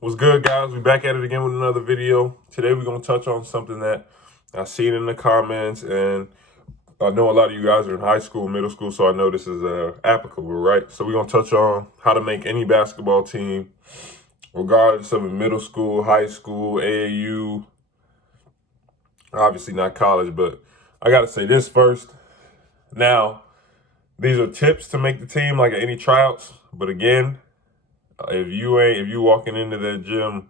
What's good, guys? We back at it again with another video. Today we're going to touch on something that I've seen in the comments, and I know a lot of you guys are in high school, middle school, so I know this is applicable, right? So we're going to touch on how to make any basketball team, regardless of middle school, high school, AAU, obviously not college, but I got to say this first. Now, these are tips to make the team like at any tryouts, but again, if you walking into that gym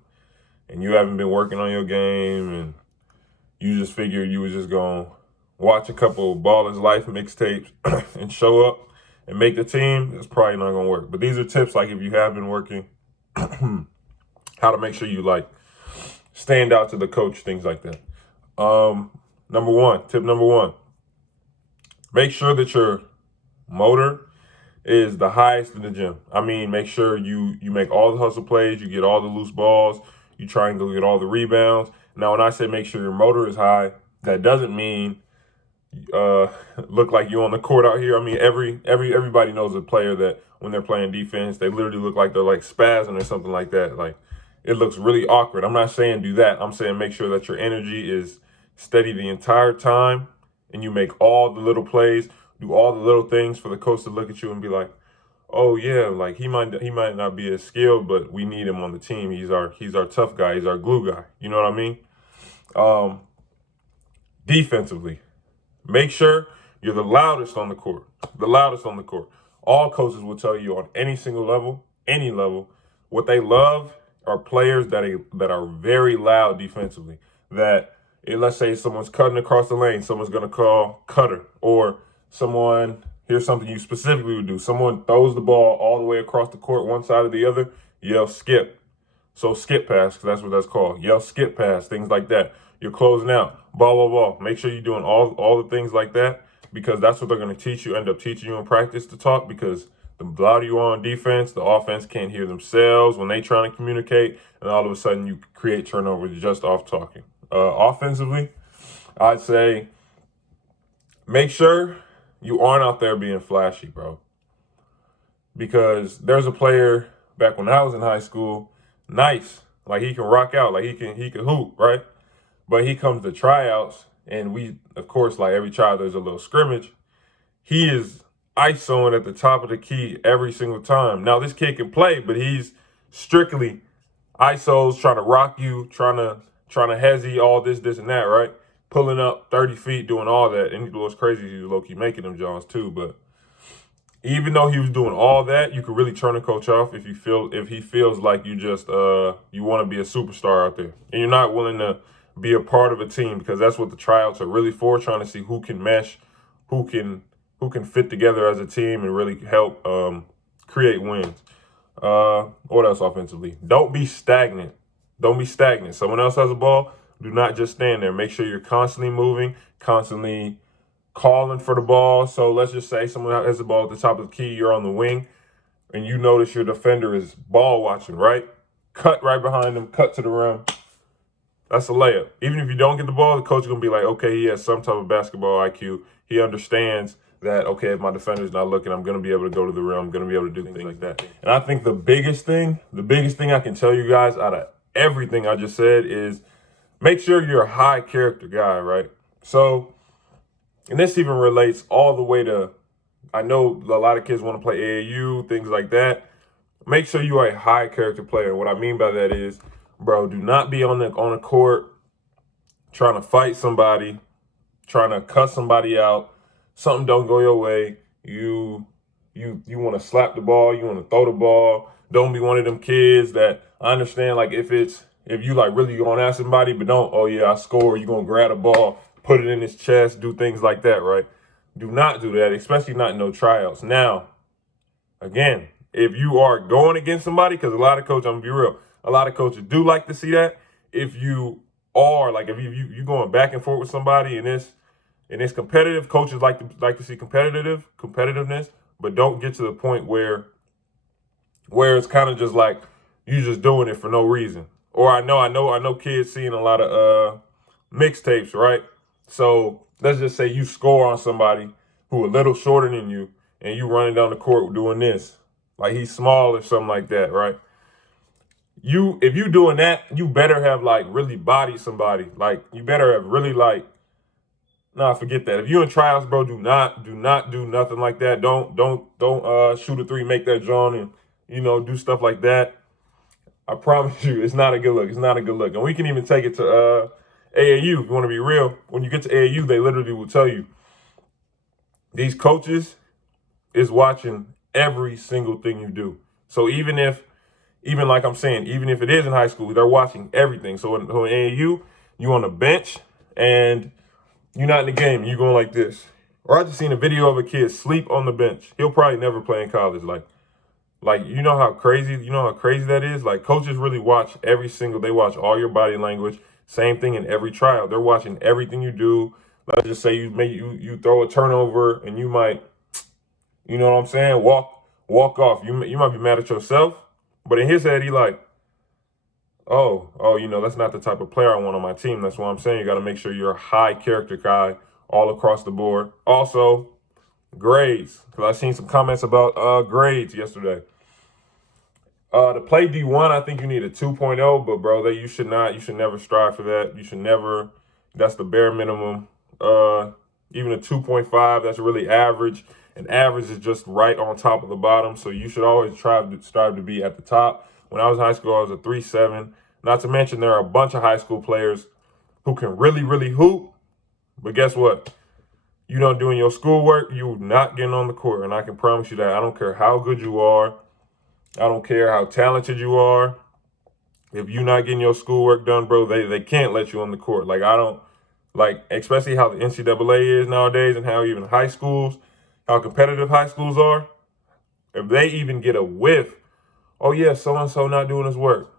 and you haven't been working on your game and you just figured you was just going to watch a couple of Ballers Life mixtapes and show up and make the team, it's probably not going to work. But these are tips like if you have been working, how to make sure you like stand out to the coach, things like that. Tip number one, make sure that your motor is the highest in the gym. I mean, make sure you make all the hustle plays, you get all the loose balls, you try and go get all the rebounds. Now, when I say make sure your motor is high, that doesn't mean look like you on the court out here. I mean, everybody knows a player that when they're playing defense, they literally look like they're like spazzing or something like that. Like, it looks really awkward. I'm not saying do that. I'm saying make sure that your energy is steady the entire time and you make all the little plays, do all the little things for the coach to look at you and be like, oh yeah, like he might not be as skilled, but we need him on the team. He's our tough guy. He's our glue guy. You know what I mean? Defensively, make sure you're the loudest on the court. The loudest on the court. All coaches will tell you on any single level, any level, what they love are players that are very loud defensively. Let's say someone's cutting across the lane, someone's gonna call cutter, or someone, here's something you specifically would do. Someone throws the ball all the way across the court, one side or the other, yell skip. So skip pass, because that's what that's called. Yell skip pass, things like that. You're closing out, ball, ball, ball. Make sure you're doing all the things like that, because that's what they're going to teach you, end up teaching you in practice to talk, because the louder you are on defense, the offense can't hear themselves when they trying to communicate, and all of a sudden you create turnovers just off talking. Offensively, I'd say make sure you aren't out there being flashy, bro. Because there's a player back when I was in high school, nice, like he can rock out, like he can hoop, right? But he comes to tryouts, and we, of course, like every child, there's a little scrimmage. He is ISOing at the top of the key every single time. Now, this kid can play, but he's strictly ISOs, trying to rock you, trying to hezzy, all this, and that, right? Pulling up 30 feet, doing all that. And what's crazy, he's low-key making them Johns too. But even though he was doing all that, you could really turn a coach off if he feels like you just you want to be a superstar out there, and you're not willing to be a part of a team, because that's what the tryouts are really for, trying to see who can mesh, who can fit together as a team and really help create wins. What else offensively? Don't be stagnant. Don't be stagnant. Someone else has a ball, do not just stand there. Make sure you're constantly moving, constantly calling for the ball. So let's just say someone has the ball at the top of the key, you're on the wing, and you notice your defender is ball watching, right? Cut right behind him, cut to the rim. That's a layup. Even if you don't get the ball, the coach is going to be like, okay, he has some type of basketball IQ. He understands that, okay, if my defender's not looking, I'm going to be able to go to the rim. I'm going to be able to do things like that. And I think the biggest thing I can tell you guys out of everything I just said is make sure you're a high character guy, right? So, and this even relates all the way to, I know a lot of kids want to play AAU, things like that. Make sure you are a high character player. What I mean by that is, bro, do not be on the court trying to fight somebody, trying to cuss somebody out. Something don't go your way. You want to slap the ball, you want to throw the ball. Don't be one of them kids that, I understand, like if you like really going at somebody, but don't, oh yeah, I score, you're going to grab the ball, put it in his chest, do things like that, right? Do not do that, especially not in no tryouts. Now, again, if you are going against somebody, because a lot of coaches, I'm going to be real, a lot of coaches do like to see that. If you are, like, if you going back and forth with somebody and it's competitive, coaches like to see competitiveness, but don't get to the point where it's kind of just like you just doing it for no reason. Or I know kids seeing a lot of mixtapes, right? So let's just say you score on somebody who a little shorter than you, and you running down the court doing this, like he's small or something like that, right? if you doing that, you better have like really bodied somebody. Like you better have really like, nah, forget that. If you in tryouts, bro, do not do nothing like that. Don't shoot a three, make that John, and do stuff like that. I promise you, it's not a good look. It's not a good look. And we can even take it to AAU. If you want to be real, when you get to AAU, they literally will tell you these coaches is watching every single thing you do. So even like I'm saying, even if it is in high school, they're watching everything. So in AAU, you on the bench and you're not in the game. You're going like this. Or I just seen a video of a kid sleep on the bench. He'll probably never play in college. Like you know how crazy that is? Like coaches really watch they watch all your body language. Same thing in every tryout. They're watching everything you do. Let's just say you throw a turnover and you might, you know what I'm saying, walk off. You might be mad at yourself, but in his head he like, oh, that's not the type of player I want on my team. That's why I'm saying you got to make sure you're a high character guy all across the board. Also, grades, because I seen some comments about grades yesterday. To play D1, I think you need a 2.0, but bro, you should never strive for that. You should never, that's the bare minimum. Even a 2.5, that's really average. And average is just right on top of the bottom. So you should always strive to be at the top. When I was in high school, I was a 3.7. Not to mention there are a bunch of high school players who can really, really hoop. But guess what? You don't doing your schoolwork, you're not getting on the court. And I can promise you that. I don't care how good you are. I don't care how talented you are. If you're not getting your schoolwork done, bro, they can't let you on the court. Like, I don't, like, especially how the NCAA is nowadays and how even high schools, how competitive high schools are. If they even get a whiff, oh, yeah, so-and-so not doing his work.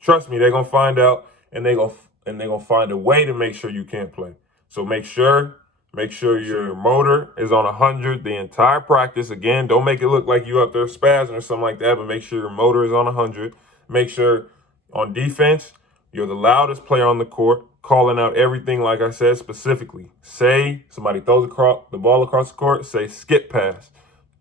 Trust me, they're going to find out, and they're going to find a way to make sure you can't play. So make sure your motor is on 100 the entire practice. Again, don't make it look like you up there spazzing or something like that, but make sure your motor is on 100. Make sure on defense, you're the loudest player on the court, calling out everything, like I said, specifically. Say somebody throws the ball across the court, say skip pass.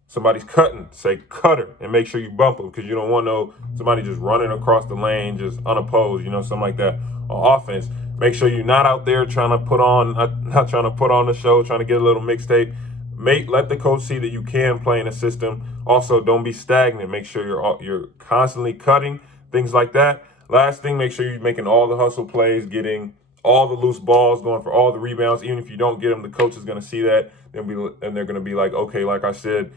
Somebody's cutting, say cutter, and make sure you bump them because you don't want somebody just running across the lane, just unopposed, something like that. On offense, make sure you're not out there trying to put on, not trying to put on the show, trying to get a little mixtape. Let the coach see that you can play in a system. Also, don't be stagnant. Make sure you're constantly cutting, things like that. Last thing, make sure you're making all the hustle plays, getting all the loose balls, going for all the rebounds. Even if you don't get them, the coach is going to see that, and they're going to be like, okay, like I said,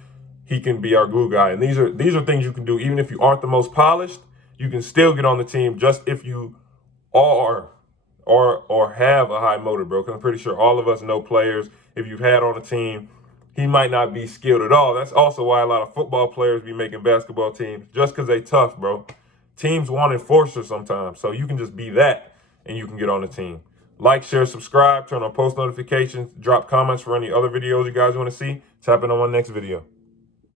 he can be our glue guy. And these are things you can do. Even if you aren't the most polished, you can still get on the team just if you are or have a high motor, bro. Because I'm pretty sure all of us know players, if you've had on a team, he might not be skilled at all. That's also why a lot of football players be making basketball teams, just because they tough, bro. Teams want enforcers sometimes. So you can just be that, and you can get on the team. Like, share, subscribe, turn on post notifications, drop comments for any other videos you guys want to see. Tap in on my next video.